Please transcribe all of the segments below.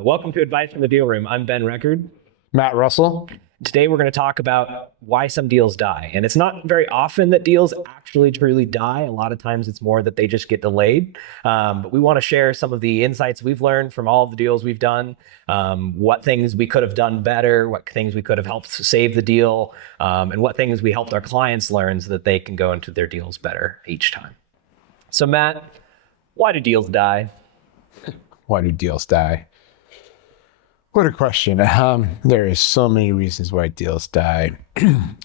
Welcome to Advice from the Deal Room. I'm Ben Record. Matt Russell. Today we're going to talk about why some deals die. And it's not very often that deals actually truly die. A lot of times it's more that they just get delayed. But we want to share some of the insights we've learned from all of the deals we've done, what things we could have done better, what things we could have helped save the deal, and what things we helped our clients learn so that they can go into their deals better each time. So Matt, why do deals die? Why do deals die? What a question. There is so many reasons why deals die.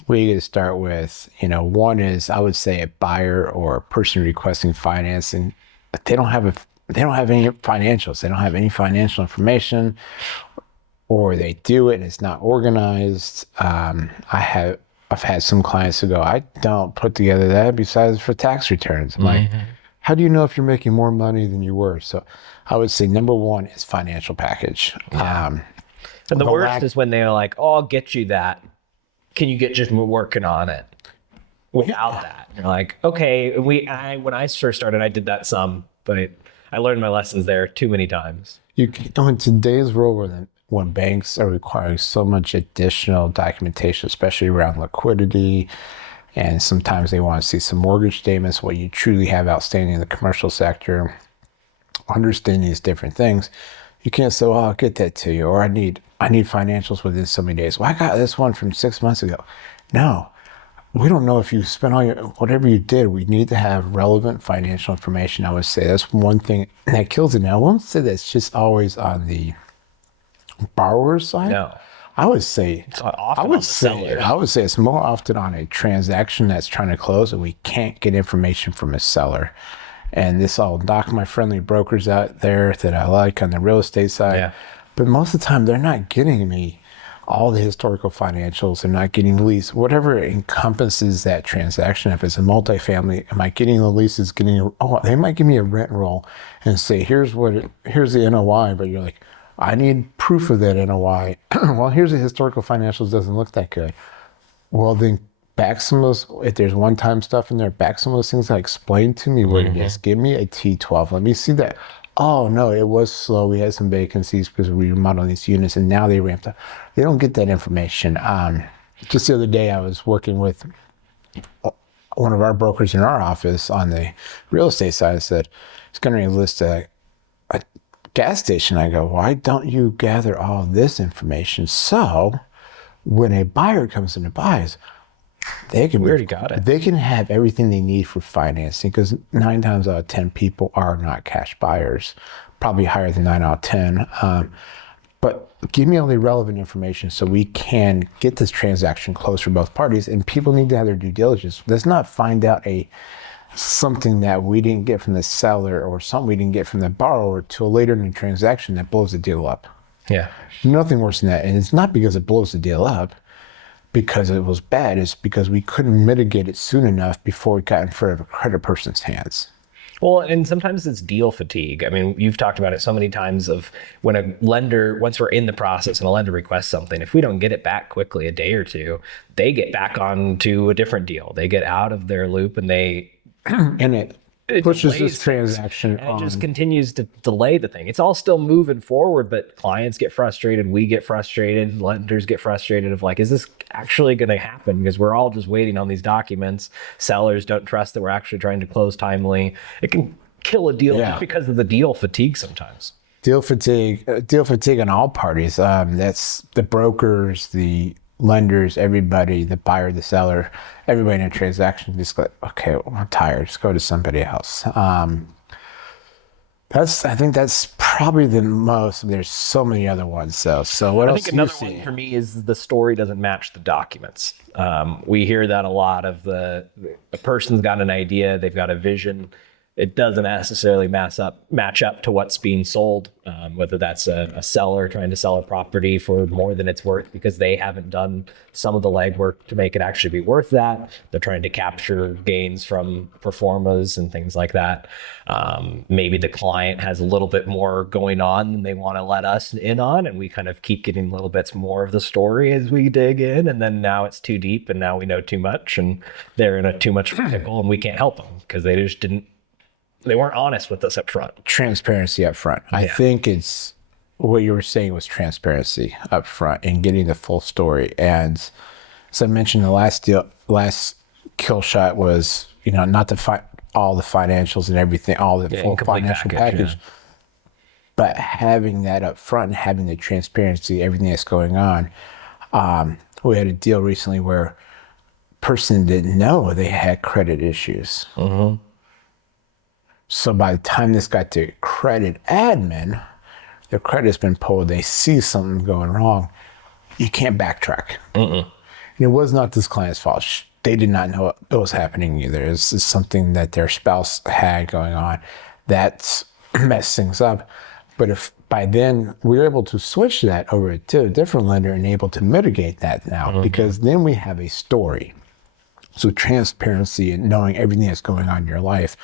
We get to start with, one is, I would say, a buyer or a person requesting financing. They don't have any financials. They don't have any financial information, or they do it and it's not organized. I've had some clients who go, I don't put together that besides for tax returns. I'm like, how do you know if you're making more money than you were? So I would say number one is financial package. Yeah. And the worst is when they're like, oh, I'll get you that. Can you get just working on it without that? And you're like, okay. When I first started, I did that some, but I learned my lessons there too many times. In today's world when banks are requiring so much additional documentation, especially around liquidity, and sometimes they want to see some mortgage statements, what you truly have outstanding in the commercial sector, understand these different things. You can't say, well, I'll get that to you, or I need financials within so many days. Well, I got this one from 6 months ago. No, we don't know if you spent whatever you did. We need to have relevant financial information. I would say that's one thing that kills it. Now, I won't say that's just always on the borrower's side. No. I would say it's often on the seller. I would say it's more often on a transaction that's trying to close and we can't get information from a seller. And this I'll knock my friendly brokers out there that I like on the real estate side. Yeah. But most of the time they're not getting me all the historical financials. They're not getting the lease, whatever encompasses that transaction. If it's a multifamily, am I getting the leases? They might give me a rent roll and say, here's the NOI, but you're like, I need proof of that NOI. Well, here's the historical financials, doesn't look that good. Well, then back some of those, if there's one-time stuff in there, back some of those things that explain to me what it is. Give me a T12. Let me see that. Oh, no, it was slow. We had some vacancies because we remodeled these units and now they ramped up. They don't get that information. Just the other day, I was working with one of our brokers in our office on the real estate side. I said, he's going to list a gas station. I go, why don't you gather all this information so when a buyer comes in and buys, they can have everything they need for financing, because 9 times out of 10 people are not cash buyers, probably higher than 9 out of 10. But give me all the relevant information so we can get this transaction closed for both parties. And people need to have their due diligence. Let's not find out something that we didn't get from the seller or something we didn't get from the borrower till later in the transaction that blows the deal up. Yeah. Nothing worse than that. And it's not because it blows the deal up because it was bad. It's because we couldn't mitigate it soon enough before it got in front of a credit person's hands. Well, and sometimes it's deal fatigue. I mean, you've talked about it so many times of when a lender, once we're in the process and a lender requests something, if we don't get it back quickly, a day or two, they get back onto a different deal. They get out of their loop and it pushes this transaction on. It just continues to delay the thing. It's all still moving forward, but clients get frustrated, we get frustrated, lenders get frustrated of like, is this actually going to happen? Because we're all just waiting on these documents. Sellers don't trust that we're actually trying to close timely. It can kill a deal just because of the deal fatigue sometimes. Deal fatigue on all parties. That's the brokers, the lenders, everybody, the buyer, the seller, everybody in a transaction just like, okay, well, I'm tired. Just go to somebody else. I think that's probably the most. There's so many other ones. So what else do you see? Another one for me is the story doesn't match the documents. We hear that a lot of the person's got an idea, they've got a vision. It doesn't necessarily match up to what's being sold, whether that's a seller trying to sell a property for more than it's worth because they haven't done some of the legwork to make it actually be worth that. They're trying to capture gains from performas and things like that. Maybe the client has a little bit more going on than they want to let us in on, and we kind of keep getting little bits more of the story as we dig in, and then now it's too deep and now we know too much and they're in a too much pickle and we can't help them because they weren't honest with us up front. Transparency up front. I think it's what you were saying was transparency up front and getting the full story. And as I mentioned, the last kill shot was, not to all the financials and everything, all the full financial package, but having that up front and having the transparency, everything that's going on. We had a deal recently where a person didn't know they had credit issues. So by the time this got to credit admin, their credit's been pulled, they see something going wrong, you can't backtrack. And it was not this client's fault. They did not know it was happening either. It's just something that their spouse had going on that's messed things up. But if by then we were able to switch that over to a different lender and able to mitigate that now, because then we have a story. So transparency and knowing everything that's going on in your life.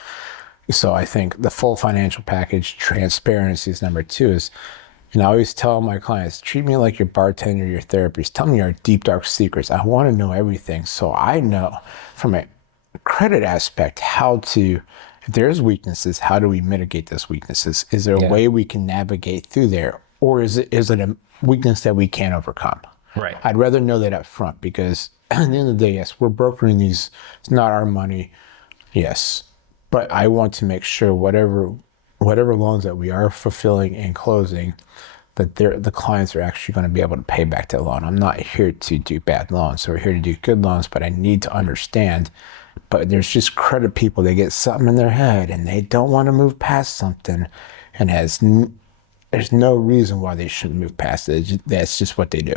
So I think the full financial package, transparency is number 2. Is, I always tell my clients, treat me like your bartender, your therapist. Tell me your deep, dark secrets. I want to know everything. So I know from a credit aspect how to, if there's weaknesses, how do we mitigate those weaknesses? Is there a way we can navigate through there? Or is it a weakness that we can't overcome? Right. I'd rather know that up front, because at the end of the day, yes, we're brokering these. It's not our money. Yes. But I want to make sure whatever loans that we are fulfilling and closing, that the clients are actually going to be able to pay back that loan. I'm not here to do bad loans. So we're here to do good loans, but I need to understand. But there's just credit people, they get something in their head and they don't want to move past something, and there's no reason why they shouldn't move past it. That's just what they do.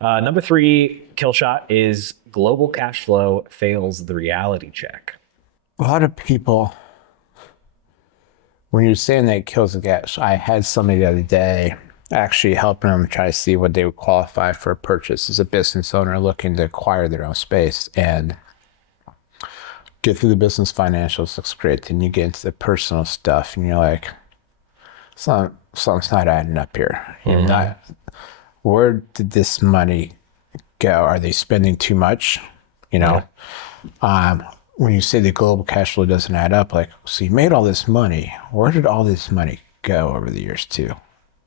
Number 3 kill shot is global cash flow fails the reality check. A lot of people, when you're saying that it kills the cash, I had somebody the other day actually helping them try to see what they would qualify for a purchase as a business owner looking to acquire their own space, and get through the business financials. Looks great. Then you get into the personal stuff and you're like, something's not adding up here. You're not, where did this money go? Are they spending too much? When you say the global cash flow doesn't add up, like, so you made all this money. Where did all this money go over the years too?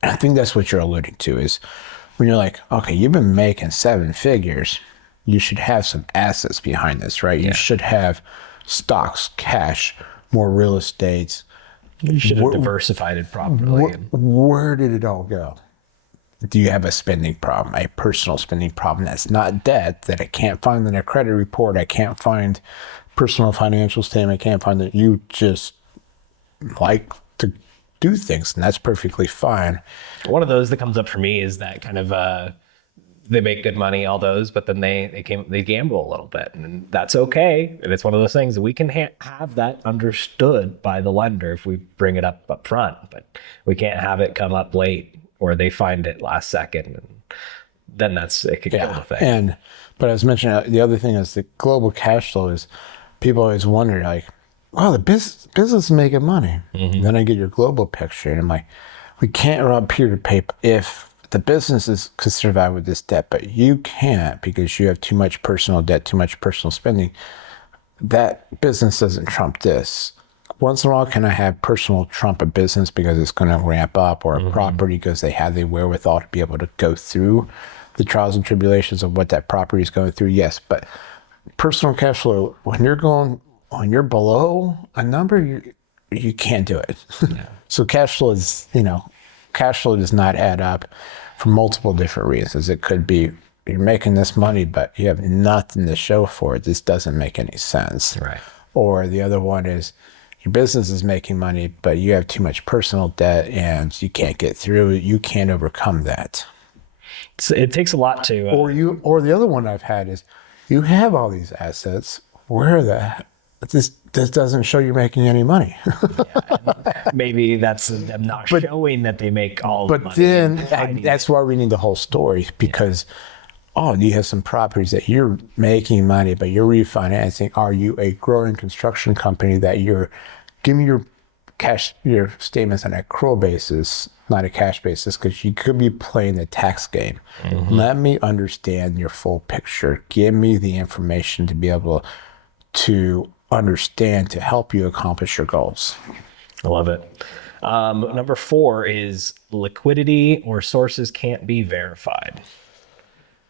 And I think that's what you're alluding to, is when you're like, okay, you've been making 7 figures. You should have some assets behind this, right? Yeah. You should have stocks, cash, more real estate. You should have diversified it properly. Where did it all go? Do you have a spending problem, a personal spending problem that's not debt, that I can't find in a credit report, I can't find personal financial statement, I can't find that you just like to do things, and that's perfectly fine. One of those that comes up for me is that kind of they make good money, all those, but then they gamble a little bit, and that's okay. And it's one of those things that we can have that understood by the lender if we bring it up front, but we can't have it come up late or they find it last second, and then it could kill the thing. But as mentioned, the other thing is the global cash flow is, people always wonder, like, wow, the business is making money. Then I get your global picture, and I'm like, we can't rob Peter to pay if the businesses could survive with this debt, but you can't because you have too much personal debt, too much personal spending. That business doesn't trump this. Once in a while, can I have personal trump a business because it's going to ramp up, or a property because they have the wherewithal to be able to go through the trials and tribulations of what that property is going through? Yes, but personal cash flow, when you're below a number, you can't do it. Yeah. So cash flow does not add up for multiple different reasons. It could be you're making this money, but you have nothing to show for it. This doesn't make any sense. Right. Or the other one is your business is making money, but you have too much personal debt and you can't get through it. You can't overcome that. So it takes a lot to. Or the other one I've had is you have all these assets. Where this doesn't show you're making any money. Maybe that's them not showing that they make all the money. But then that's why we need the whole story, because you have some properties that you're making money, but you're refinancing. Are you a growing construction company that you're giving your statements on an accrual basis, not a cash basis, because you could be playing the tax game. Let me understand your full picture. Give me the information to be able to understand, to help you accomplish your goals. I love it. Number 4 is liquidity or sources can't be verified,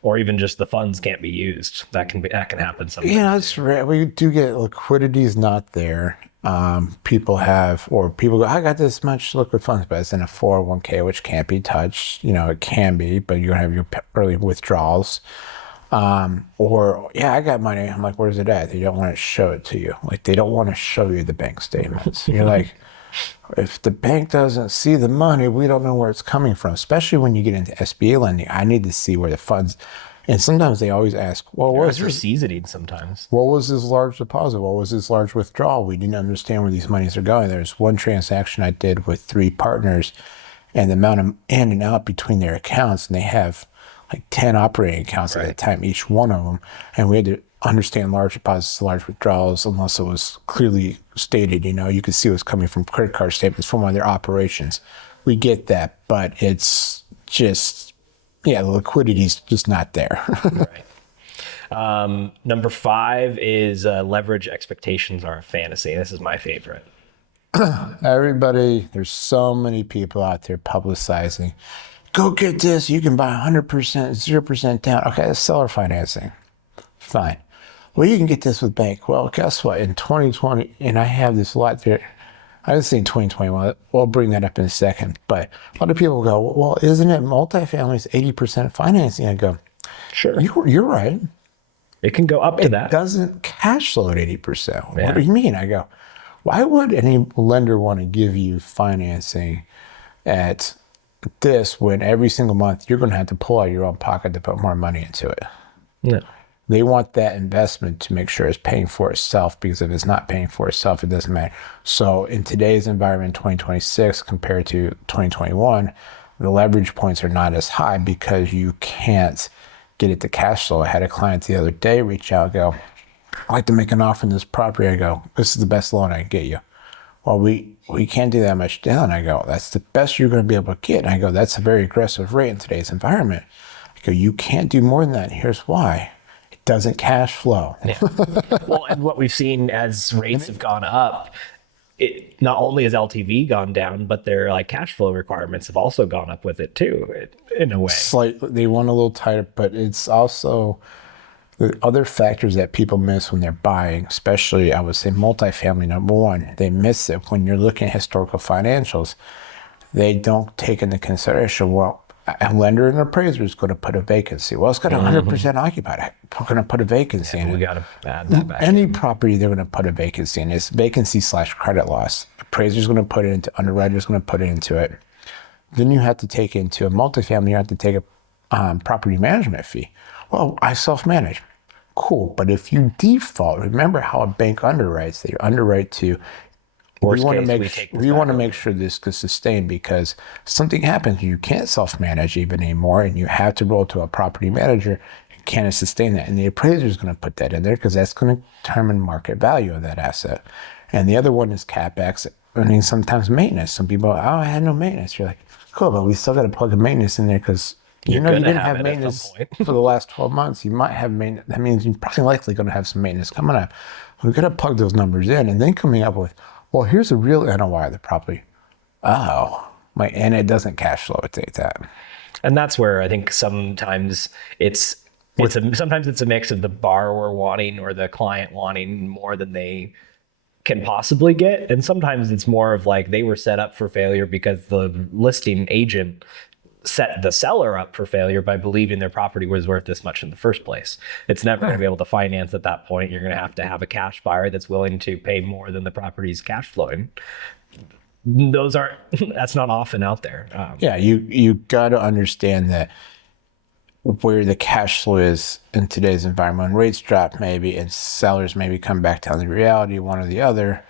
or even just the funds can't be used. That can happen sometimes. Yeah, that's right. We do get liquidity is not there. People go, I got this much liquid funds, but it's in a 401k, which can't be touched. It can be, but you're gonna have your early withdrawals. Or I got money. I'm like, where's it at? They don't want to show it to you. Like, they don't want to show you the bank statements. You're like, if the bank doesn't see the money, we don't know where it's coming from. Especially when you get into SBA lending, I need to see where the funds. And sometimes they always ask, well, what was receipting sometimes? What was this large deposit? What was this large withdrawal? We didn't understand where these monies are going. There's one transaction I did with 3 partners, and the amount of in and out between their accounts, and they have like 10 operating accounts at a time, each one of them. And we had to understand large deposits, large withdrawals, unless it was clearly stated. You could see what's coming from credit card statements from one of their operations. We get that, but it's just, the liquidity is just not there. Right. Number 5 is leverage expectations are a fantasy. This is my favorite. Everybody, there's so many people out there publicizing, go get this, you can buy 100%, 0% down. Okay, that's seller financing. Fine. Well, you can get this with bank. Well, guess what? In 2020, and I have this a lot there. I was saying 2021. We'll bring that up in a second. But a lot of people go, well, isn't it multifamily is 80% financing? I go, sure. You're right. It can go up to that. It doesn't cash flow at 80%. What do you mean? I go, why would any lender want to give you financing at this when every single month you're going to have to pull out your own pocket to put more money into it? No. They want that investment to make sure it's paying for itself, because if it's not paying for itself, it doesn't matter. So in today's environment, 2026 compared to 2021, the leverage points are not as high because you can't get it to cash flow. I had a client the other day reach out and go, I'd like to make an offer on this property. I go, this is the best loan I can get you. Well, we can't do that much down. I go, that's the best you're going to be able to get. And I go, that's a very aggressive rate in today's environment. I go, you can't do more than that. And here's why. It doesn't cash flow. Yeah. Well, and what we've seen as rates have gone up, it not only has LTV gone down, but their like cash flow requirements have also gone up with it too, in a way. Slightly, they want a little tighter, but it's also the other factors that people miss when they're buying, especially I would say multifamily. Number one, they miss it when you're looking at historical financials. They don't take into consideration, well, a lender and appraiser is going to put a vacancy. Well, it's got 100% occupied. We're going to put a vacancy in it. We got to add that back. Any property they're going to put a vacancy in. It's vacancy / credit loss. Appraiser's going to put it into, underwriter's going to put it into it. Then you have to take into a multifamily, you have to take a property management fee. Well, I self-manage. Cool. But if you default, remember how a bank underwrites. They underwrite to, we want to make sure this could sustain, because something happens, you can't self-manage even anymore, and you have to roll to a property manager. Can it sustain that? And the appraiser is going to put that in there because that's going to determine market value of that asset. And the other one is CapEx. I mean, sometimes maintenance. Some people, I had no maintenance. You're like, cool, but we still got to plug a maintenance in there because you didn't have maintenance for the last 12 months. You might have maintenance. That means you're probably likely going to have some maintenance coming up. We've got to plug those numbers in, and then coming up with, well, here's a real NOI of the property. And it doesn't cash flow at that. And that's where I think sometimes sometimes it's a mix of the borrower wanting or the client wanting more than they can possibly get. And sometimes it's more of like they were set up for failure because the listing agent set the seller up for failure by believing their property was worth this much in the first place. It's never going to be able to finance at that point. You're going to have a cash buyer that's willing to pay more than the property's cash flowing. That's not often out there. You got to understand that where the cash flow is in today's environment. When rates drop maybe and sellers maybe come back down to reality, one or the other,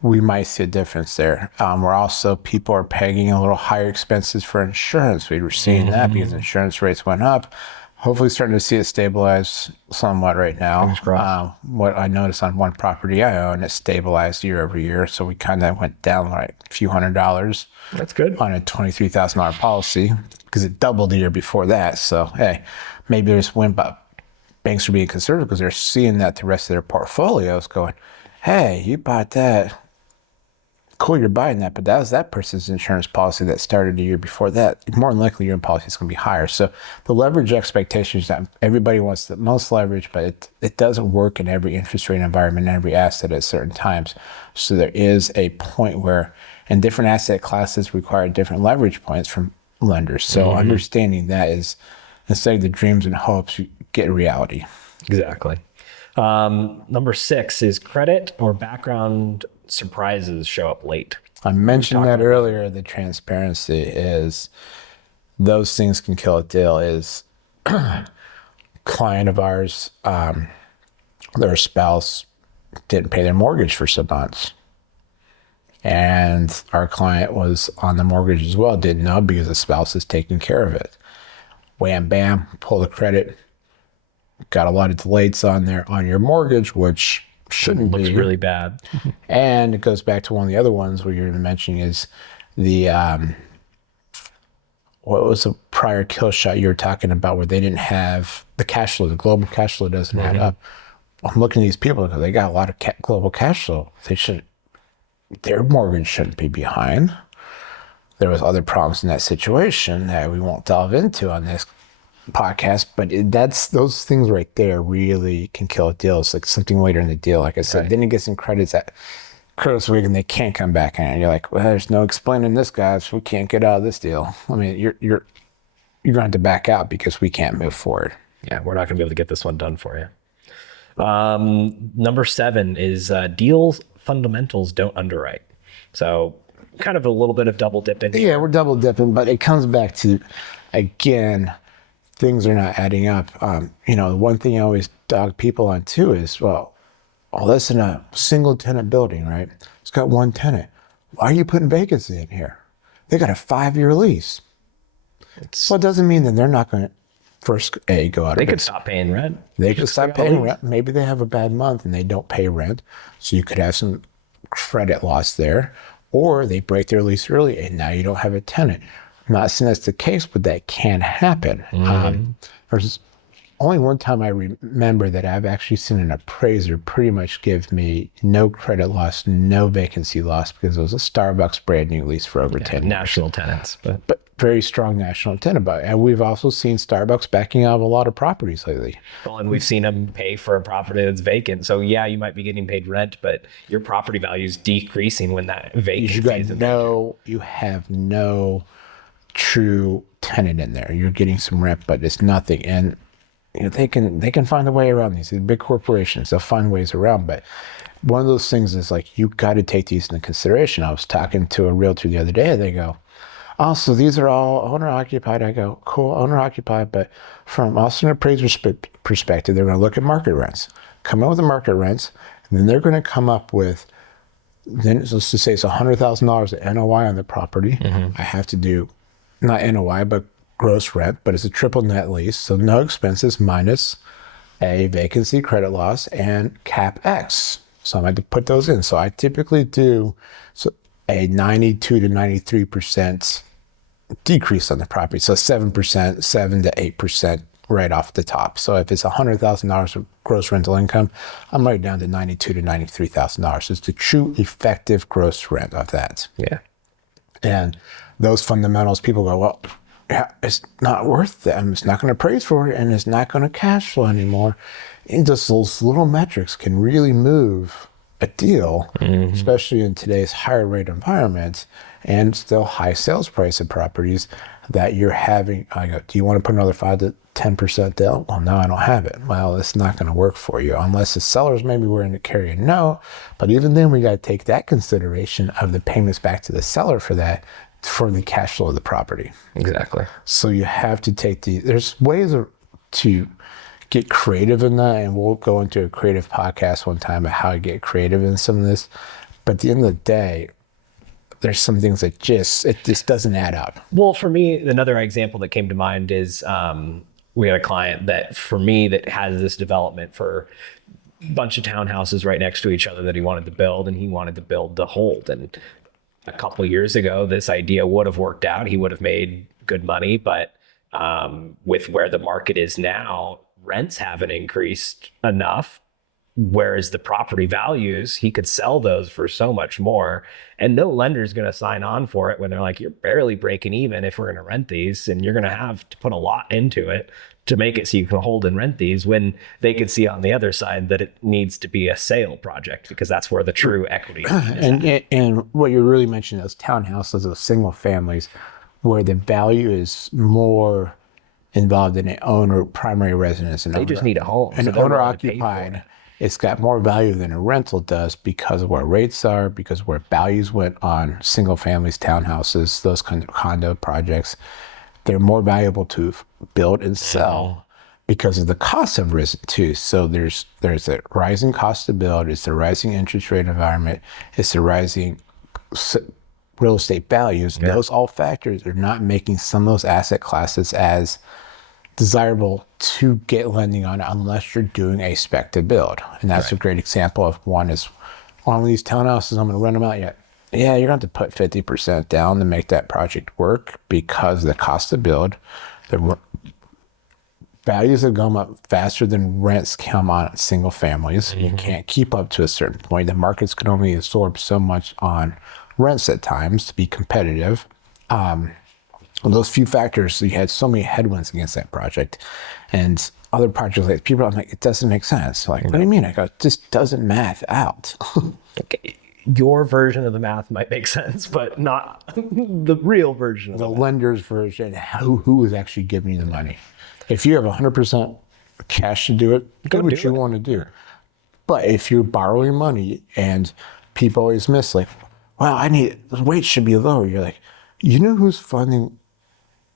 we might see a difference there. We're also, people are paying a little higher expenses for insurance. We were seeing that because insurance rates went up. Hopefully starting to see it stabilize somewhat right now. What I noticed on one property I own, it stabilized year over year. So we kind of went down like a few $100s. That's good. On a $23,000 policy because it doubled the year before that. So, hey, maybe there's win, but banks are being conservative because they're seeing that the rest of their portfolios going, hey, you bought that cool you're buying that, but that was that person's insurance policy that started a year before that. More than likely your policy is going to be higher. So the leverage expectation is that everybody wants the most leverage, but it doesn't work in every interest rate environment, every asset at certain times. So there is a point where, and different asset classes require different leverage points from lenders. So understanding that is, instead of the dreams and hopes, you get reality. Exactly. Number 6 is credit or background surprises show up late. I mentioned that earlier. The transparency is, those things can kill a deal. Is client of ours, their spouse didn't pay their mortgage for some months. And our client was on the mortgage as well, didn't know because the spouse is taking care of it. Wham, bam, pull the credit. Got a lot of delays on your mortgage, which shouldn't looks be. really bad. And it goes back to one of the other ones where you're mentioning is the, what was the prior kill shot you were talking about where they didn't have the cash flow, the global cash flow doesn't add up. I'm looking at these people because they got a lot of global cash flow. Their mortgage shouldn't be behind. There was other problems in that situation that we won't delve into on this podcast, but that's those things right there really can kill a deal. It's like something later in the deal. Like I said, then you get some credits at credits week and they can't come back in. And you're like, well, there's no explaining this, guys. We can't get out of this deal. I mean, you're going to have to back out because we can't move forward. Yeah, we're not going to be able to get this one done for you. Number 7 is deal fundamentals don't underwrite. So kind of a little bit of double dipping. Yeah, we're double dipping, but it comes back to, again, things are not adding up. The one thing I always dog people on too is, well, that's in a single tenant building, right? It's got one tenant. Why are you putting vacancy in here? They got a 5-year lease. Well, it doesn't mean that they're not going to first go out. They could stop paying rent. They could stop paying rent. Maybe they have a bad month and they don't pay rent. So you could have some credit loss there. Or they break their lease early and now you don't have a tenant. I'm not saying that's the case, but that can happen. There's only one time I remember that I've actually seen an appraiser pretty much give me no credit loss, no vacancy loss, because it was a Starbucks brand new lease for over 10 years. National tenants. But very strong national tenant. And we've also seen Starbucks backing out of a lot of properties lately. Well, and we've seen them pay for a property that's vacant. So yeah, you might be getting paid rent, but your property value is decreasing when that vacancy is in there. You have no true tenant in there. You're getting some rent, but it's nothing. And they can find a way around these big corporations. They'll find ways around. But one of those things is like, you got to take these into consideration. I was talking to a realtor the other day and they go, oh, so these are all owner occupied. I go, cool, owner occupied. But from also an appraiser's perspective, they're going to look at market rents, come up with the market rents, and then they're going to come up with, then let's just say it's $100,000 of NOI on the property. I have to do not NOI, but gross rent, but it's a triple net lease. So no expenses minus a vacancy, credit loss, and CapEx. So I had to put those in. So I typically do a 92 to 93% decrease on the property. So 7%, 7 to 8% right off the top. So if it's $100,000 of gross rental income, I'm right down to $92,000 to $93,000. So it's the true effective gross rent of that. Yeah. And those fundamentals, people go, well, yeah, it's not worth them. It's not going to appraise for it, and it's not going to cash flow anymore. And just those little metrics can really move a deal, especially in today's higher rate environment and still high sales price of properties that you're having. I go, do you want to put another 5 to 10% down? Well, no, I don't have it. Well, it's not going to work for you unless the seller's maybe willing to carry a note. But even then, we got to take that consideration of the payments back to the seller for the cash flow of the property. Exactly. So you have to take there's ways to get creative in that, and we'll go into a creative podcast one time about how to get creative in some of this. But at the end of the day, there's some things that it just doesn't add up. Well, for me, another example that came to mind is we had a client that has this development for a bunch of townhouses right next to each other that he wanted to build, and he wanted to build to hold. And a couple of years ago, this idea would have worked out. He would have made good money, but with where the market is now, rents haven't increased enough Whereas the property values, he could sell those for so much more. And no lender's going to sign on for it when they're like, you're barely breaking even if we're going to rent these. And you're going to have to put a lot into it to make it so you can hold and rent these, when they could see on the other side that it needs to be a sale project, because that's where the true equity is. And what you're really mentioning, those townhouses, those single families, where the value is more involved in an owner primary residence. They just need a home. An owner occupied, it's got more value than a rental does because of where rates are, because of where values went on single families, townhouses, those kind of condo projects. They're more valuable to build and sell because of the costs have risen too. So there's a rising cost to build, it's the rising interest rate environment, it's the rising real estate values. Yeah. Those all factors are not making some of those asset classes as desirable to get lending on unless you're doing a spec to build. And that's a great example of one is one of these townhouses, I'm going to rent them out yet. Yeah, you're going to have to put 50% down to make that project work because the cost to build, the values have gone up faster than rents come on single families. You can't keep up to a certain point. The markets can only absorb so much on rents at times to be competitive. Those few factors, you had so many headwinds against that project. And other projects, like people, I'm like, it doesn't make sense. Like, what do you mean? I go, it just doesn't math out. Okay. Your version of the math might make sense, but not the real version of the lender's version, who is actually giving you the money. If you have 100% cash to do it, do what you want to do. But if you're borrowing money, and people always miss, like, well, the rate should be lower. You're like, you know who's funding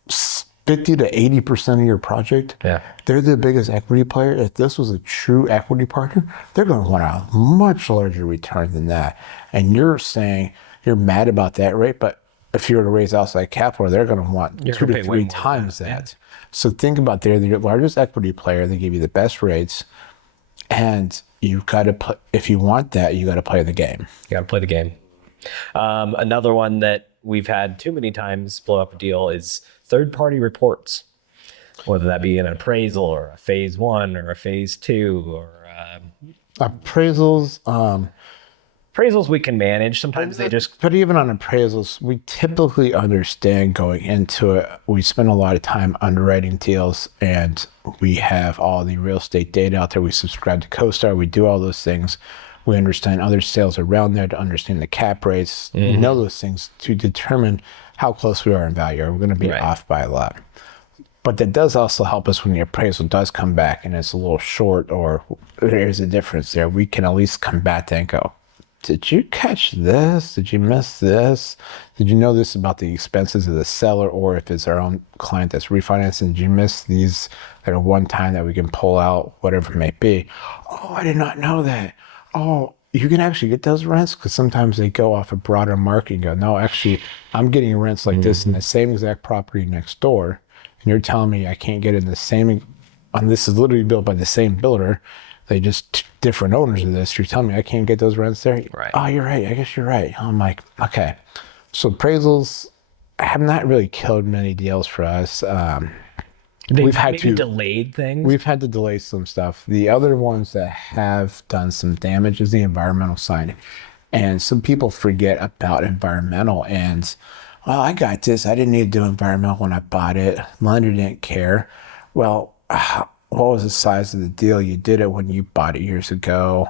50 to 80% of your project? Yeah. They're the biggest equity player. If this was a true equity partner, they're going to want a much larger return than that. And you're saying you're mad about that rate, but if you were to raise outside capital, they're going to want 2 to 3 times that. Yeah. So think about they're the largest equity player. They give you the best rates. And you've got to if you want that, you got to play the game. You got to play the game. Another one that we've had too many times blow up a deal is third-party reports, whether that be an appraisal or a phase 1 or a phase 2 or appraisals. Appraisals we can manage. Sometimes they just... But even on appraisals, we typically understand going into it. We spend a lot of time underwriting deals, and we have all the real estate data out there. We subscribe to CoStar. We do all those things. We understand other sales around there to understand the cap rates, know those things to determine how close we are in value. Are we going to be off by a lot? But that does also help us when the appraisal does come back and it's a little short or there's a difference there. We can at least combat that and go, did you catch this? Did you miss this? Did you know this about the expenses of the seller, or if it's our own client that's refinancing, did you miss these that are one time that we can pull out, whatever it may be? Oh, I did not know that. Oh, you can actually get those rents, because sometimes they go off a broader market and go, no, actually, I'm getting rents like this in the same exact property next door. And you're telling me I can't get it in the same, and this is literally built by the same builder. They just different owners of this. You're telling me I can't get those rents there? Right. Oh, you're right. I guess you're right. I'm like, okay. So appraisals have not really killed many deals for us. We've had to delayed things. We've had to delay some stuff. The other ones that have done some damage is the environmental side. And some people forget about environmental and, well, I got this. I didn't need to do environmental when I bought it. Lender didn't care. Well, what was the size of the deal? You did it when you bought it years ago.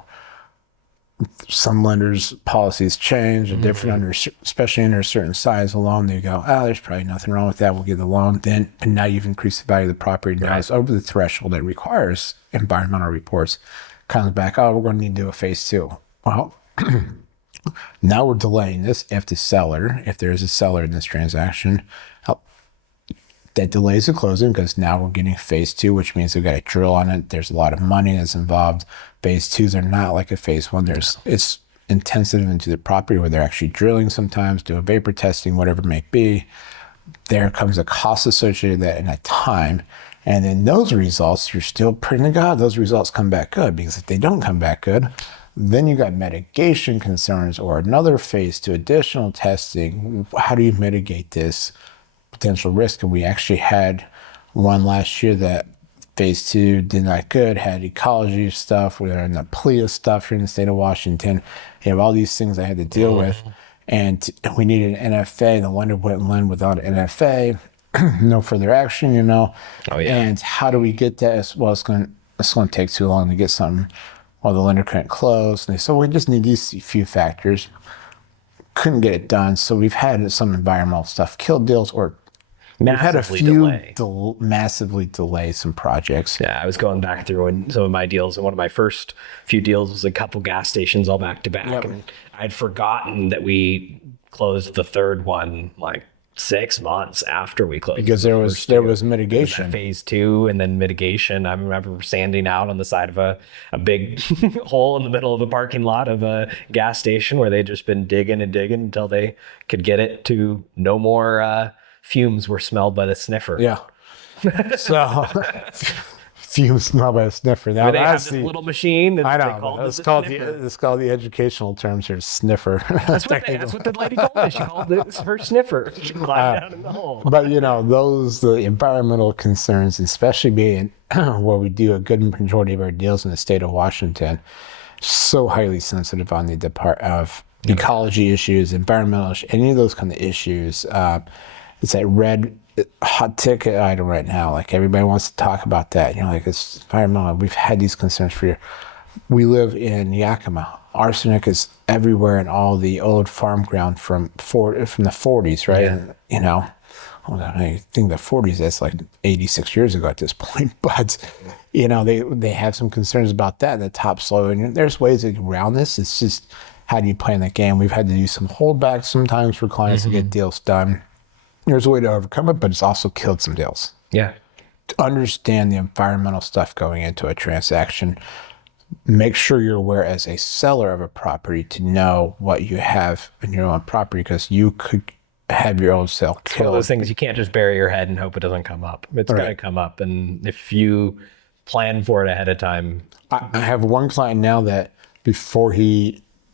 Some lenders' policies change, are different especially under a certain size of loan. They go, oh, there's probably nothing wrong with that. We'll give the loan. Then, and now you've increased the value of the property. Now it's over the threshold that requires environmental reports. Comes back, oh, we're going to need to do a phase 2. Well, now we're delaying this if there is a seller in this transaction, that delays the closing, because now we're getting phase 2, which means we've got a drill on it. There's a lot of money that's involved. Phase 2s are not like a phase 1. It's intensive into the property where they're actually drilling sometimes, doing vapor testing, whatever it may be. There comes a cost associated with that and a time. And then those results, you're still praying to God those results come back good, because if they don't come back good, then you got mitigation concerns or another phase 2 additional testing. How do you mitigate this potential risk? And we actually had one last year that Phase 2 did not good, had ecology stuff, we were in the PLEA stuff here in the state of Washington. You have all these things I had to deal with. And we needed an NFA. The lender wouldn't lend without an NFA. No further action, you know. Oh, yeah. And how do we get that? Well, it's going to take too long to get something. Well, the lender couldn't close. And they said, we just need these few factors. Couldn't get it done. So we've had some environmental stuff kill deals, or we've had a few massively delay some projects. Yeah, I was going back through some of my deals, and one of my first few deals was a couple gas stations all back to back. Yep. And I'd forgotten that we closed the third one like 6 months after we closed. Because there was mitigation. Phase 2 and then mitigation. I remember standing out on the side of a big hole in the middle of a parking lot of a gas station where they'd just been digging and digging until they could get it to no more fumes were smelled by the sniffer. Yeah. So fumes smelled by the sniffer. Now they have this little machine. I know. It's called the educational terms here, sniffer. That's what the lady told me. She called it her sniffer. She climbed down in the hole. But you know, the environmental concerns, especially being where we do a good majority of our deals in the state of Washington, so highly sensitive on the part of ecology issues, environmental issues, any of those kind of issues. It's that red hot ticket item right now. Like everybody wants to talk about that. You know, like it's environmental. We've had these concerns for years. We live in Yakima. Arsenic is everywhere in all the old farm ground from the 40s, right? Yeah. And, you know, I think the 40s, that's like 86 years ago at this point. But, you know, they have some concerns about that, the topsoil. And there's ways around this. It's just, how do you play in the game? We've had to do some holdbacks sometimes for clients to get deals done. There's a way to overcome it, but it's also killed some deals. Yeah. To understand the environmental stuff going into a transaction, make sure you're aware as a seller of a property to know what you have in your own property, because you could have your own sale killed. It's one of those things you can't just bury your head and hope it doesn't come up. It's going to come up. And if you plan for it ahead of time. I have one client now that before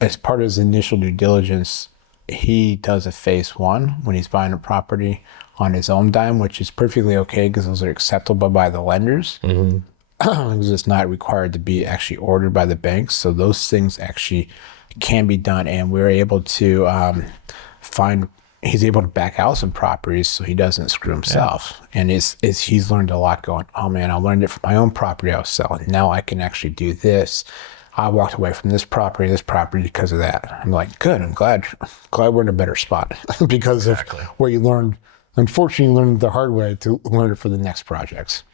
as part of his initial due diligence, he does a phase 1 when he's buying a property on his own dime, which is perfectly okay because those are acceptable by the lenders. Mm-hmm. Because it's not required to be actually ordered by the banks. So those things actually can be done. And we're able to he's able to back out some properties so he doesn't screw himself. Yeah. And he's learned a lot going, oh man, I learned it from my own property I was selling. Now I can actually do this. I walked away from this property because of that. I'm like, good. I'm glad we're in a better spot because of where you learned. Unfortunately, you learned the hard way to learn it for the next projects.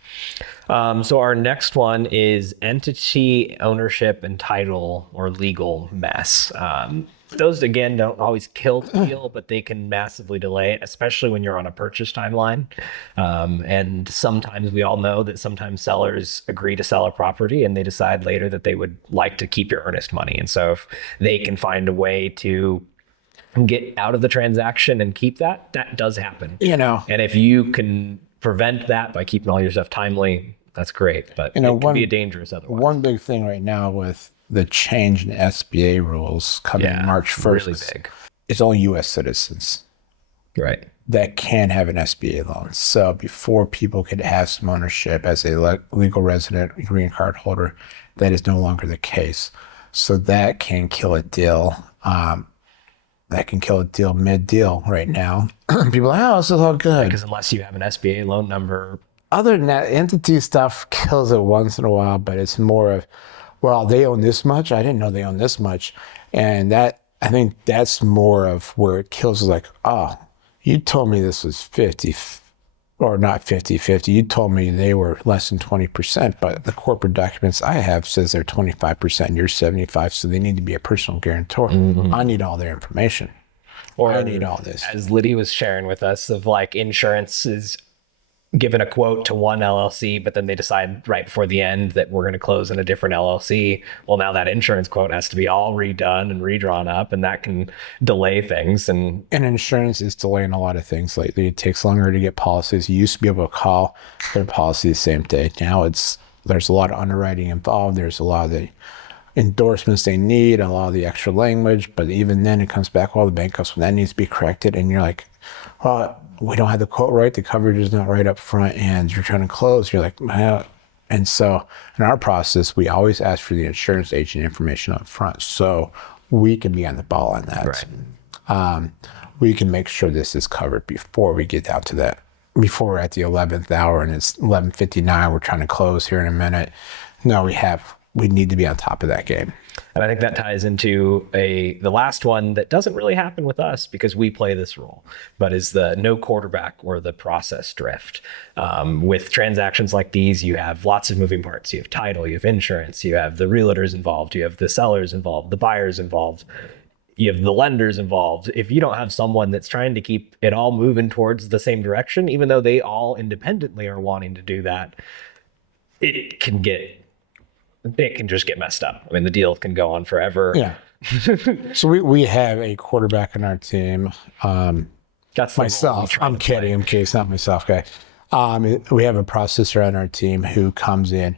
So our next one is entity ownership and title or legal mess. Those, again, don't always kill the deal, but they can massively delay it, especially when you're on a purchase timeline. And sometimes we all know that sometimes sellers agree to sell a property and they decide later that they would like to keep your earnest money. And so if they can find a way to get out of the transaction and keep that does happen. You know, and if you can prevent that by keeping all your stuff timely, that's great. But it can be dangerous otherwise. One big thing right now with the change in SBA rules coming March 1st, really big. It's only U.S. citizens, right, that can have an SBA loan. So before people could have some ownership as a legal resident, green card holder, that is no longer the case. So that can kill a deal. That can kill a deal mid-deal right now. People are like, oh, this is all good. Because unless you have an SBA loan number. Other than that, entity stuff kills it once in a while, but it's more of, well, they own this much. I didn't know they own this much. And I think that's more of where it kills, like, oh, you told me this was 50, or not 50-50. You told me they were less than 20%, but the corporate documents I have says they're 25% and you're 75%, so they need to be a personal guarantor. Mm-hmm. I need all their information. Or I need all this. As Liddy was sharing with us, of like insurance is given a quote to one LLC, but then they decide right before the end that we're going to close in a different LLC. Well, now that insurance quote has to be all redone and redrawn up, and that can delay things. And insurance is delaying a lot of things lately. It takes longer to get policies. You used to be able to call their policy the same day. Now there's a lot of underwriting involved. There's a lot of the endorsements they need, a lot of the extra language, but even then it comes back, well, the bank goes, that needs to be corrected. And you're like, well, we don't have the quote right, the coverage is not right up front, and you're trying to close. You're like, well, And so in our process, we always ask for the insurance agent information up front so we can be on the ball on that. Right. We can make sure this is covered before we get down to that. Before we're at the 11th hour and it's 11:59, we're trying to close here in a minute. No, we need to be on top of that game. And I think that ties into the last one that doesn't really happen with us because we play this role, but is the no quarterback or the process drift. With transactions like these, you have lots of moving parts. You have title, you have insurance, you have the realtors involved, you have the sellers involved, the buyers involved, you have the lenders involved. If you don't have someone that's trying to keep it all moving towards the same direction, even though they all independently are wanting to do that, it can just get messed up. I mean, the deal can go on forever. Yeah. So we have a quarterback on our team. That's myself. I'm kidding. I'm kidding. It's not myself, guy. We have a processor on our team who comes in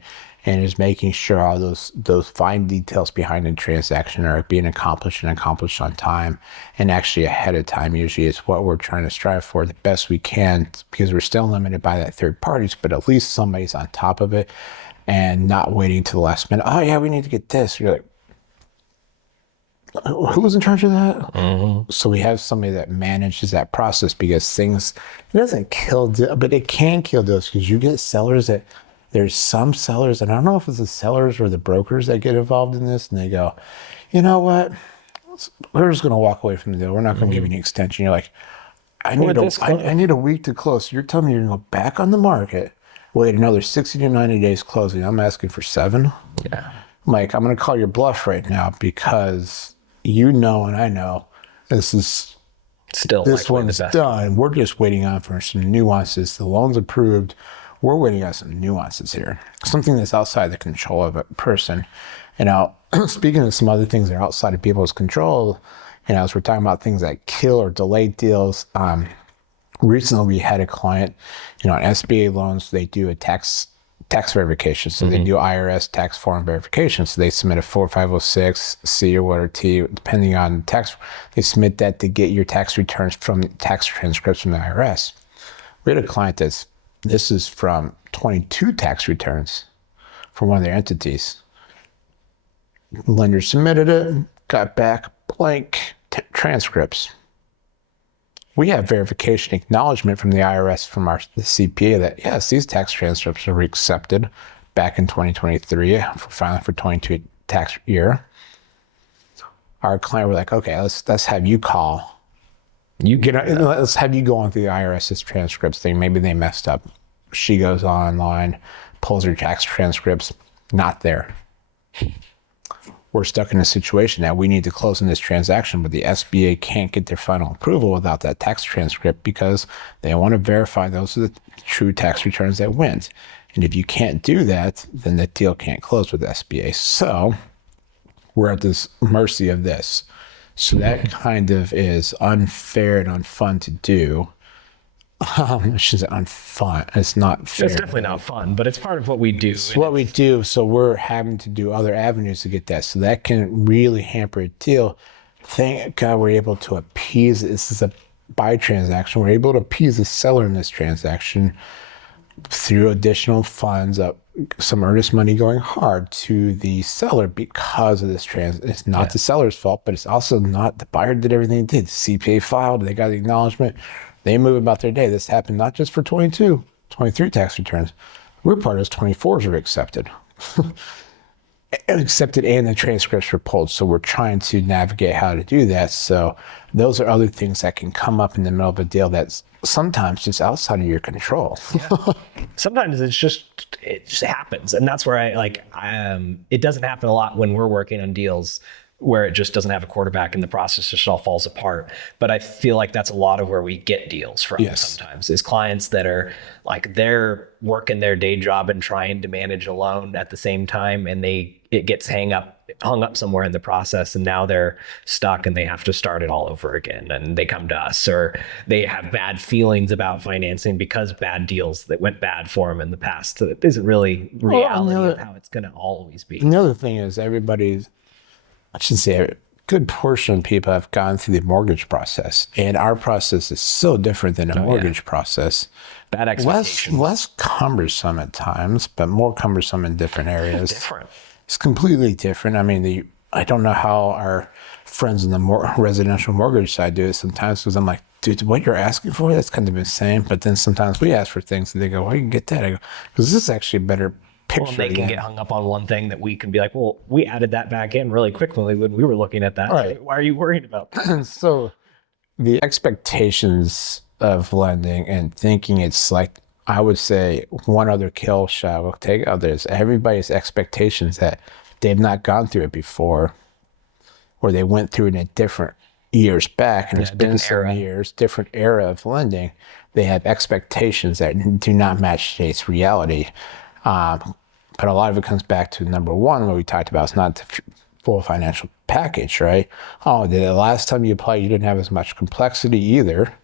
and is making sure all those fine details behind the transaction are being accomplished on time and actually ahead of time. Usually it's what we're trying to strive for the best we can because we're still limited by that third parties, but at least somebody's on top of it and not waiting to the last minute. Oh yeah, we need to get this. You're like, who's in charge of that? Mm-hmm. So we have somebody that manages that process because it doesn't kill, but it can kill deals because you get sellers that, there's some sellers, and I don't know if it's the sellers or the brokers that get involved in this, and they go, you know what? We're just going to walk away from the deal. We're not going to give you an extension. You're like, I need a week to close. So you're telling me you're going to go back on the market, wait another 60 to 90 days closing. I'm asking for 7. Yeah. I'm like, I'm going to call your bluff right now because you know and I know this one's done. We're just waiting on for some nuances. The loan's approved. We're waiting on some nuances here. Something that's outside the control of a person. Speaking of some other things that are outside of people's control, as we're talking about things that kill or delay deals, recently we had a client, on SBA loans, they do a tax verification. So they do IRS tax form verification. So they submit a 4506 C or what or T, depending on tax. They submit that to get your tax returns from tax transcripts from the IRS. We had a client this is from 22 tax returns from one of their entities. Lender submitted it, got back blank transcripts. We have verification acknowledgement from the IRS from the CPA that, yes, these tax transcripts were accepted back in 2023 for filing for 22 tax year. Our client were like, okay, let's have you call. Let's have you go on through the IRS's transcripts thing. Maybe they messed up. She goes online, pulls her tax transcripts, not there. We're stuck in a situation that we need to close in this transaction, but the SBA can't get their final approval without that tax transcript because they want to verify those are the true tax returns that went. And if you can't do that, then the deal can't close with SBA. So we're at this mercy of this. So that kind of is unfair and unfun to do. I shouldn't say unfun. It's not fair. It's definitely not fun, but it's part of what we do. It's what we do. So we're having to do other avenues to get that. So that can really hamper a deal. Thank God we're able to appease. This is a buy transaction. We're able to appease the seller in this transaction through additional funds, some earnest money going hard to the seller because of this It's not the seller's fault, but it's also not the buyer did everything they did. The CPA filed, they got the acknowledgement, they move about their day. This happened not just for 22, 23 tax returns. We're part of those 24s were accepted. Accepted and the transcripts were pulled. So we're trying to navigate how to do that. So those are other things that can come up in the middle of a deal that's sometimes just outside of your control. Yeah. Sometimes it just happens. And that's where it doesn't happen a lot when we're working on deals where it just doesn't have a quarterback and the process just all falls apart. But I feel like that's a lot of where we get deals from sometimes is clients that are like, they're working their day job and trying to manage a loan at the same time. And it gets hung up somewhere in the process. And now they're stuck and they have to start it all over again. And they come to us or they have bad feelings about financing because bad deals that went bad for them in the past. So it isn't really reality of how it's going to always be. Another thing is I shouldn't say good portion of people have gone through the mortgage process, and our process is so different than a mortgage process. Bad expectations. Less cumbersome at times, but more cumbersome in different areas. Different. It's completely different. I mean, I don't know how our friends in the residential mortgage side do it sometimes, because I'm like, dude, what you're asking for, that's kind of insane. But then sometimes we ask for things and they go, why you can get that? I go, because this is actually a better picture. Well, they can get hung up on one thing that we can be like, well, we added that back in really quickly when we were looking at that. Right. Why are you worried about that? So the expectations of lending and thinking it's like, I would say one other kill shot will take others. Everybody's expectations that they've not gone through it before, or they went through it in different years back, and it's been some years, different era of lending. They have expectations that do not match today's reality. But a lot of it comes back to number one, what we talked about. It's not the full financial package, right? Oh, the last time you applied, you didn't have as much complexity either.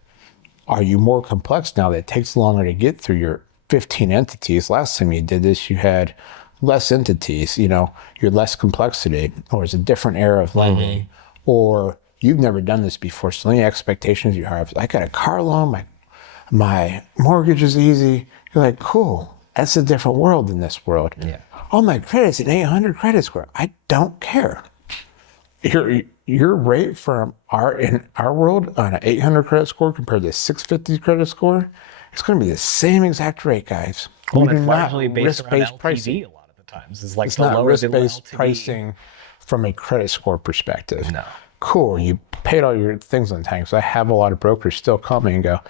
Are you more complex now that it takes longer to get through your 15 entities? Last time you did this, you had less entities, you're less complexity, or it's a different era of lending, or you've never done this before. So any expectations you have, I got a car loan, my mortgage is easy. You're like, cool. That's a different world than this world. Yeah. Oh, my credit's an 800 credit score. I don't care. Your rate from in our world on an 800 credit score compared to a 650 credit score, it's going to be the same exact rate, guys. Well, it's largely based around LTV pricing. A lot of the times. It's not risk-based pricing from a credit score perspective. No. Cool. You paid all your things on time. So I have a lot of brokers still call me and go,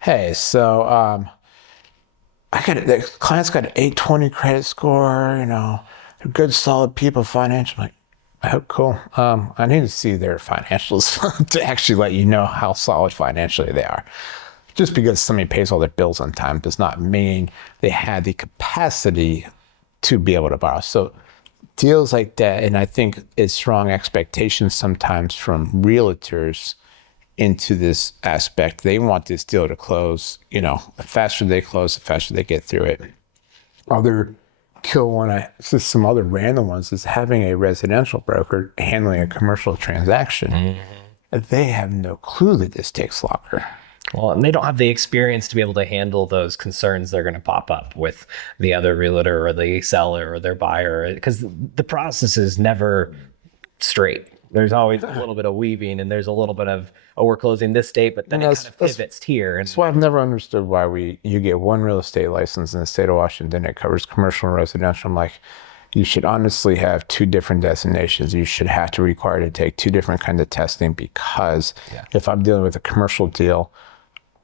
hey, so the client's got an 820 credit score, they're good, solid people, financial. I'm like, oh, cool. I need to see their financials to actually let you know how solid financially they are. Just because somebody pays all their bills on time does not mean they had the capacity to be able to borrow. So deals like that, and I think it's strong expectations sometimes from realtors into this aspect. They want this deal to close, the faster they close, the faster they get through it. Other kill one, some other random ones, is having a residential broker handling a commercial transaction. They have no clue that this takes longer. Well, and they don't have the experience to be able to handle those concerns that are going to pop up with the other realtor or the seller or their buyer, because the process is never straight. There's always a little bit of weaving, and there's a little bit of, we're closing this date, but then it kind of pivots here. And that's why I've never understood why you get one real estate license in the state of Washington. It covers commercial and residential. I'm like, you should honestly have two different designations. You should have to require to take two different kinds of testing, because if I'm dealing with a commercial deal,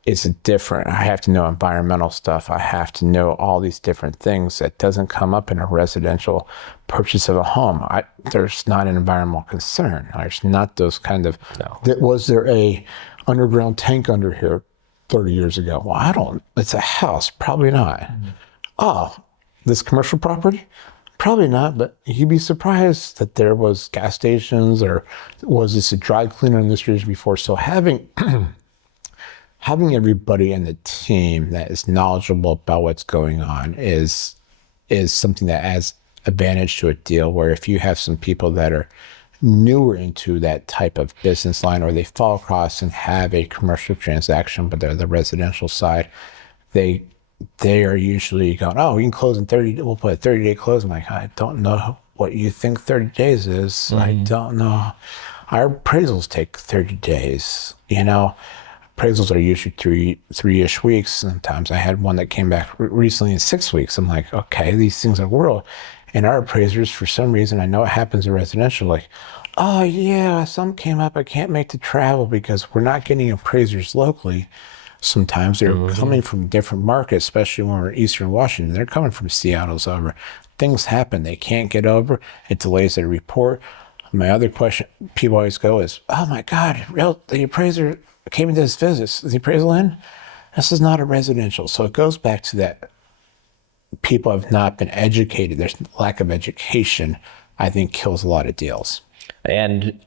it's different. I have to know environmental stuff. I have to know all these different things that doesn't come up in a residential purchase of a home. There's not an environmental concern. There's not those kind of, was there a underground tank under here 30 years ago? Well, it's a house. Probably not. Oh, this commercial property? Probably not, but you'd be surprised that there was gas stations, or was this a dry cleaner industry before? So having everybody in the team that is knowledgeable about what's going on is something that adds advantage to a deal, where if you have some people that are newer into that type of business line, or they fall across and have a commercial transaction, but they're the residential side, they are usually going, oh, we can close in 30, we'll put a 30-day close. I'm like, I don't know what you think 30 days is. I don't know. Our appraisals take 30 days, Appraisals are usually three-ish weeks. Sometimes I had one that came back recently in 6 weeks. I'm like, okay, these things are world. And our appraisers, for some reason, I know it happens in residential, like, oh yeah, some came up, I can't make the travel because we're not getting appraisers locally. Sometimes they're coming from different markets, especially when we're in Eastern Washington. They're coming from Seattle's over. Things happen. They can't get over. It delays their report. My other question people always go is, oh my God, the appraiser came into this visit. Is the appraisal in? This is not a residential. So it goes back to that. People have not been educated. There's lack of education, I think, kills a lot of deals. And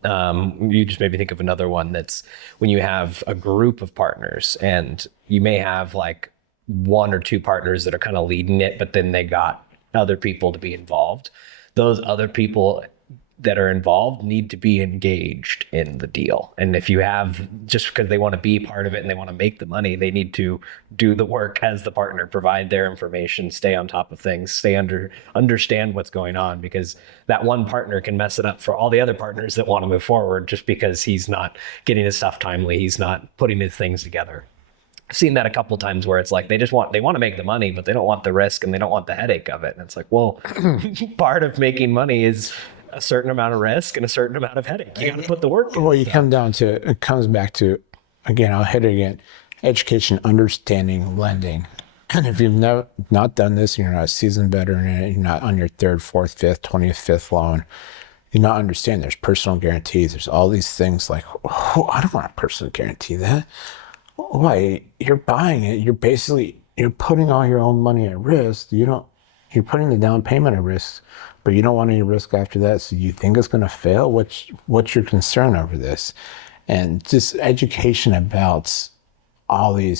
you just made me think of another one, that's when you have a group of partners, and you may have like one or two partners that are kind of leading it, but then they got other people to be involved. Those other people that are involved need to be engaged in the deal. And if you have, just because they want to be part of it and they want to make the money, they need to do the work as the partner, provide their information, stay on top of things, understand what's going on, because that one partner can mess it up for all the other partners that want to move forward just because he's not getting his stuff timely, he's not putting his things together. I've seen that a couple of times where it's like they want to make the money, but they don't want the risk and they don't want the headache of it. And it's like, well, part of making money is a certain amount of risk and a certain amment of headache. You got to put the work in. Well, you come down to, it comes back to, again, I'll hit it again, education, understanding, lending. And if you've not done this, and you're not a seasoned veteran, and you're not on your 3rd, 4th, 5th, 25th loan, you not understand there's personal guarantees. There's all these things like, oh, I don't want a personal guarantee that. Why? You're buying it. You're putting all your own money at risk. You're putting the down payment at risk, but you don't want any risk after that. So you think it's going to fail? What's your concern over this? And just education about all the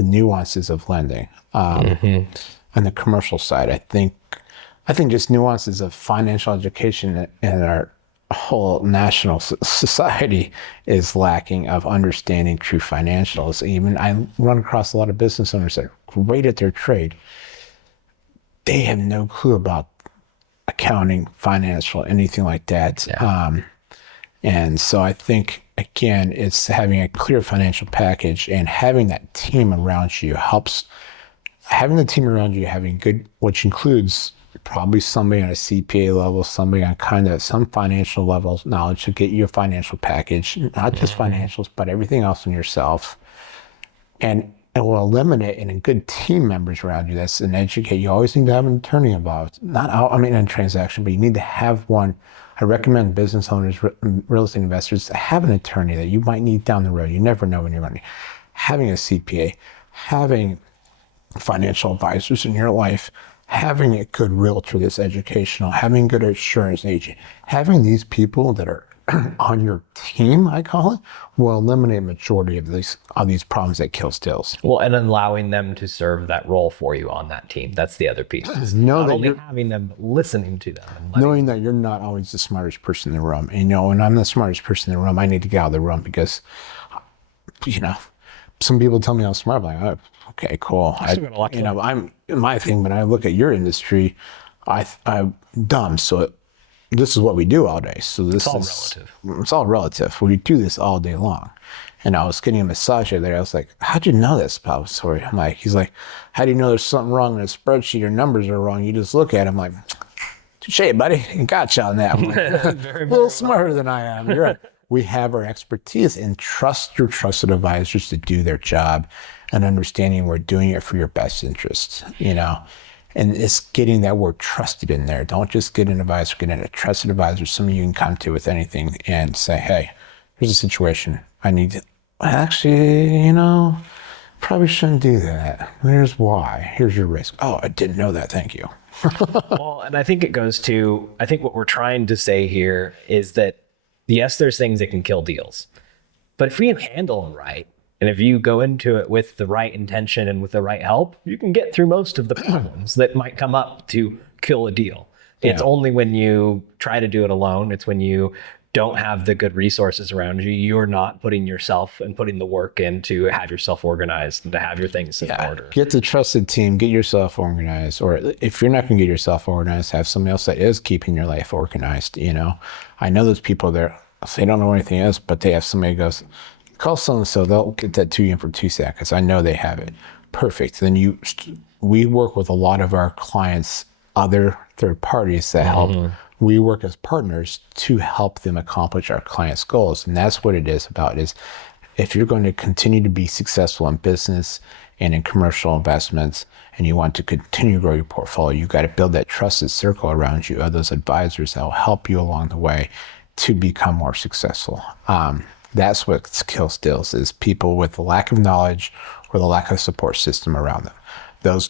nuances of lending. On the commercial side, I think just nuances of financial education in our whole national society is lacking of understanding true financials. Even I run across a lot of business owners that are great at their trade. They have no clue about accounting, financial, anything like that. Yeah. And so I think, again, it's having a clear financial package and having that team around you helps. Having the team around you having good, which includes probably somebody on a CPA level, somebody on kind of some financial level knowledge to get you a financial package, not just financials, but everything else in yourself. And it will eliminate and good team members around you that's an educate. You always need to have an attorney involved. In a transaction, but you need to have one. I recommend business owners, real estate investors, to have an attorney that you might need down the road. You never know when you're running. Having a CPA, having financial advisors in your life, having a good realtor that's educational, having a good insurance agent, having these people that are on your team, I call it, will eliminate a majority of these problems that kill deals. Well, and allowing them to serve that role for you on that team. That's the other piece. Not only having them, listening to them. Knowing that you're not always the smartest person in the room. And, when I'm the smartest person in the room, I need to get out of the room because, some people tell me I'm smart. I'm like, oh, okay, cool. I'm my thing. When I look at your industry, I'm dumb. So this is what we do all day. So this relative. It's all relative. We do this all day long. And I was getting a massage the other day. I was like, how'd you know this, Bob? Sorry. He's like, how do you know there's something wrong in a spreadsheet? Your numbers are wrong. You just look at it. I'm like, touche, buddy. Gotcha on that one. A little smarter than I am. You're right. We have our expertise, and trust your trusted advisors to do their job and understanding we're doing it for your best interest, And it's getting that word trusted in there. Don't just get an advisor, get a trusted advisor, somebody you can come to with anything and say, hey, here's a situation. I need to, actually, probably shouldn't do that. Here's why. Here's your risk. Oh, I didn't know that. Thank you. Well, and I think it goes to, I think what we're trying to say here is that, yes, there's things that can kill deals, but if we handle them right, and if you go into it with the right intention and with the right help, you can get through most of the problems that might come up to kill a deal. Yeah. It's only when you try to do it alone. It's when you don't have the good resources around you. You're not putting yourself and putting the work in to have yourself organized and to have your things in order. Get the trusted team, get yourself organized. Or if you're not going to get yourself organized, have somebody else that is keeping your life organized. I know those people there, they don't know anything else, but they have somebody who goes, call so-and-so, they'll get that to you in for 2 seconds. I know they have it. Perfect. Then we work with a lot of our clients, other third parties that help. We work as partners to help them accomplish our clients' goals. And that's what it is about, is if you're going to continue to be successful in business and in commercial investments, and you want to continue to grow your portfolio, you got to build that trusted circle around you of those advisors that will help you along the way to become more successful. That's what kills deals, is people with the lack of knowledge or the lack of support system around them. Those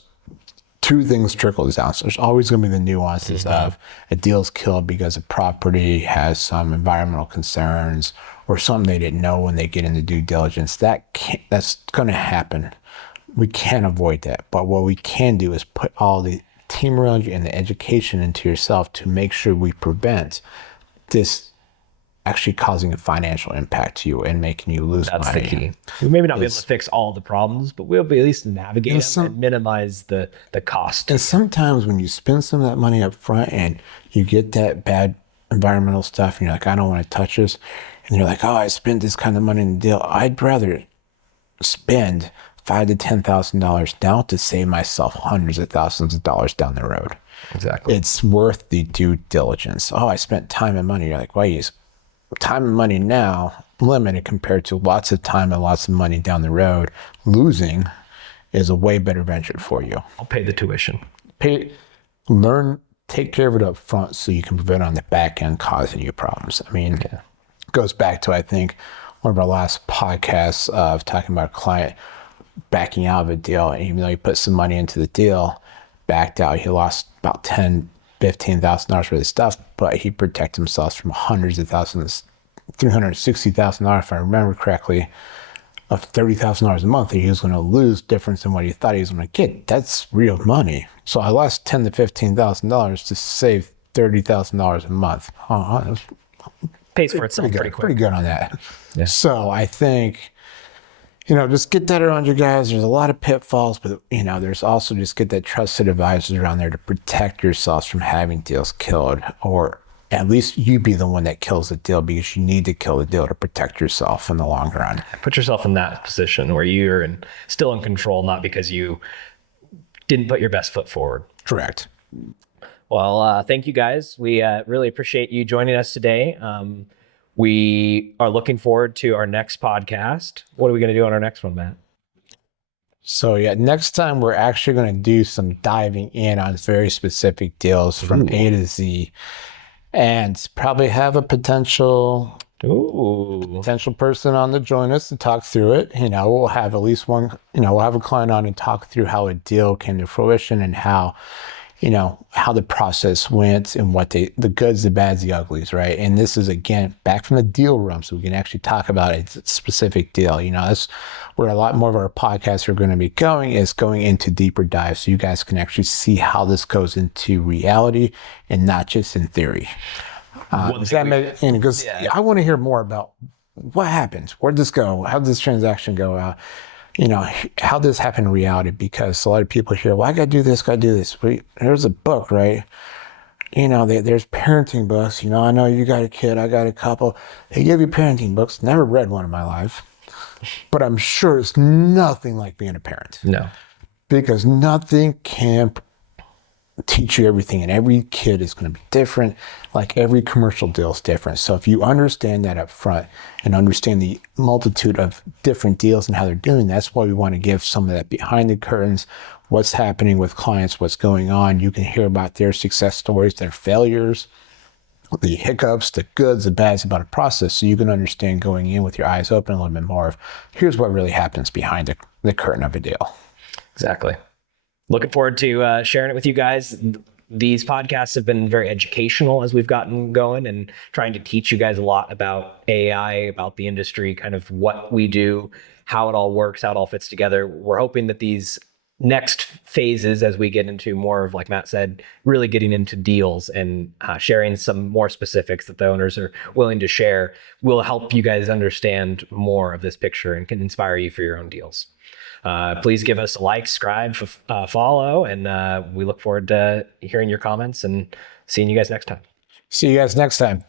two things trickle down. So there's always going to be the nuances of a deal's killed because a property has some environmental concerns or something they didn't know when they get into due diligence. That's going to happen. We can't avoid that. But what we can do is put all the team around you and the education into yourself to make sure we prevent this actually causing a financial impact to you and making you lose That's money. the key. We maybe not be able to fix all the problems, but we'll be at least navigate them and minimize the cost. And sometimes when you spend some of that money up front and you get that bad environmental stuff and you're like, I don't want to touch this. And you're like, oh, I spent this kind of money in the deal. I'd rather spend $5,000 to $10,000 now to save myself hundreds of thousands of dollars down the road. Exactly. It's worth the due diligence. Oh, I spent time and money. You're like, well, time and money now limited compared to lots of time and lots of money down the road. Losing is a way better venture for you. I'll pay the tuition. Take care of it up front so you can prevent on the back end causing you problems. I mean, it goes back to, I think, one of our last podcasts of talking about a client backing out of a deal. And even though he put some money into the deal, backed out, he lost about $15,000 worth of stuff, but he protected himself from hundreds of thousands, $360,000, if I remember correctly, of $30,000 a month that he was going to lose difference in what he thought he was going to get. That's real money. So I lost $10,000 to $15,000 to save $30,000 a month. Pays for itself pretty quick. Pretty good on that. Yeah. So I think, just get that around you guys. There's a lot of pitfalls, but there's also just get that trusted advisors around there to protect yourselves from having deals killed, or at least you be the one that kills the deal because you need to kill the deal to protect yourself in the long run. Put yourself in that position where you're still in control, not because you didn't put your best foot forward. Correct. Well, thank you guys. We really appreciate you joining us today. We are looking forward to our next podcast. What are we going to do on our next one, Matt? So next time we're actually going to do some diving in on very specific deals from A to Z, and probably have a potential person on to join us to talk through it. We'll have at least one. We'll have a client on and talk through how a deal came to fruition and how the process went and what the goods, the bads, the uglies, right? And this is, again, back from the deal room, so we can actually talk about a specific deal. That's where a lot more of our podcasts are going to be going into deeper dives, so you guys can actually see how this goes into reality and not just in thery. Does that make sense? Because I want to hear more about what happened. Where'd this go? How did this transaction go out? How this happened in reality, because a lot of people hear, well, I got to do this. There's a book, right? There's parenting books. I know you got a kid, I got a couple. They give you parenting books. Never read one in my life, but I'm sure it's nothing like being a parent. No. Because nothing can teach you everything, and every kid is going to be different. Like every commercial deal is different. So if you understand that up front and understand the multitude of different deals and how they're doing, that's why we want to give some of that behind the curtains, what's happening with clients, what's going on. You can hear about their success stories, their failures, the hiccups, the goods, the bads about a process, so you can understand going in with your eyes open a little bit more of here's what really happens behind the curtain of a deal. Exactly. Looking forward to sharing it with you guys. These podcasts have been very educational as we've gotten going, and trying to teach you guys a lot about AI, about the industry, kind of what we do, how it all works, how it all fits together. We're hoping that these next phases, as we get into more of, like Matt said, really getting into deals and sharing some more specifics that the owners are willing to share, will help you guys understand more of this picture and can inspire you for your own deals. Please give us a like, subscribe, follow, and we look forward to hearing your comments and seeing you guys next time. See you guys next time.